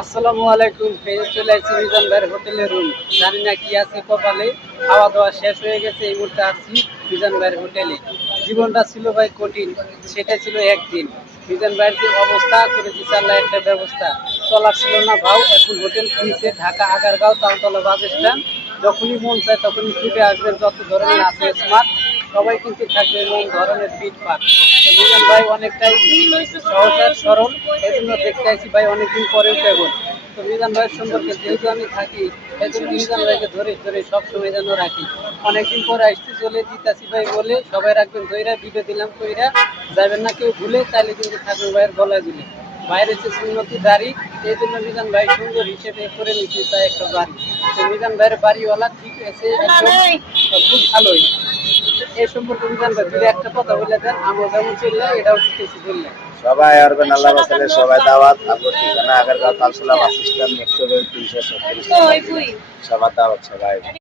আসসালামু আলাইকুম। ফেরত চলে আসছি মিজান ভাইয়ের হোটেলের রুম। জানি না কি আছে কপালে, খাওয়া দাওয়া শেষ হয়ে গেছে। এই মুহূর্তে আসছি মিজান ভাইয়ের হোটেলে। জীবনটা ছিল ভাই কঠিন, সেটা ছিল একদিন। মিজান ভাইয়ের যে অবস্থা করে দিচ্ছে আল্লাহ একটা ব্যবস্থা, চলার ছিল না ভাও। এখন হোটেল দিয়েছে ঢাকা আগারগাঁও তালতলা বাস স্ট্যান্ড। যখনই মন চায় তখনই ছুটে আসবেন। যত ধরনের আছে স্মার্ট, সবাই কিন্তু থাকবে এমন ধরনের ফিটফাট। মিজান ভাই অনেকটাই সহজ আর সরল, এই জন্য দেখতে আসছি ভাই অনেকদিন পরেও কেবল। তো মিজান ভাইয়ের সম্পর্কে যেহেতু আমি থাকি, এই জন্য মিজান ভাইকে ধরে ধরে সবসময় যেন রাখি। অনেকদিন পরে আসতে চলে দিতাছি ভাই বলে সবাই রাখবেন ধৈরা, ভিডিও দিলাম কইরা যাবেন না কেউ ভুলে, তাইলে কিন্তু থাকবেন ভাইয়ের গলায় দিলে। বাইরে হচ্ছে সুন্নতি দাড়ি, এই জন্য মিজান ভাই সুন্দর হিসেবে করে নিতে চায় একটা বাড়ি। তো মিজান ভাইয়ের বাড়িওয়ালা ঠিক আছে, একদম খুব ভালোই। এই সম্পর্কে মিজান ভাই যদি একটা কথা বলে দেন, আমরা যেমন চললে এটাও দিতেছি বললেন। সবাই আসবেন, আল্লাহ বাসালে সবাই দাওয়াত। আপনার ঠিকানা Agargaon Taltala bus stand, metro rail 337। সবার দাওয়াত সবাই।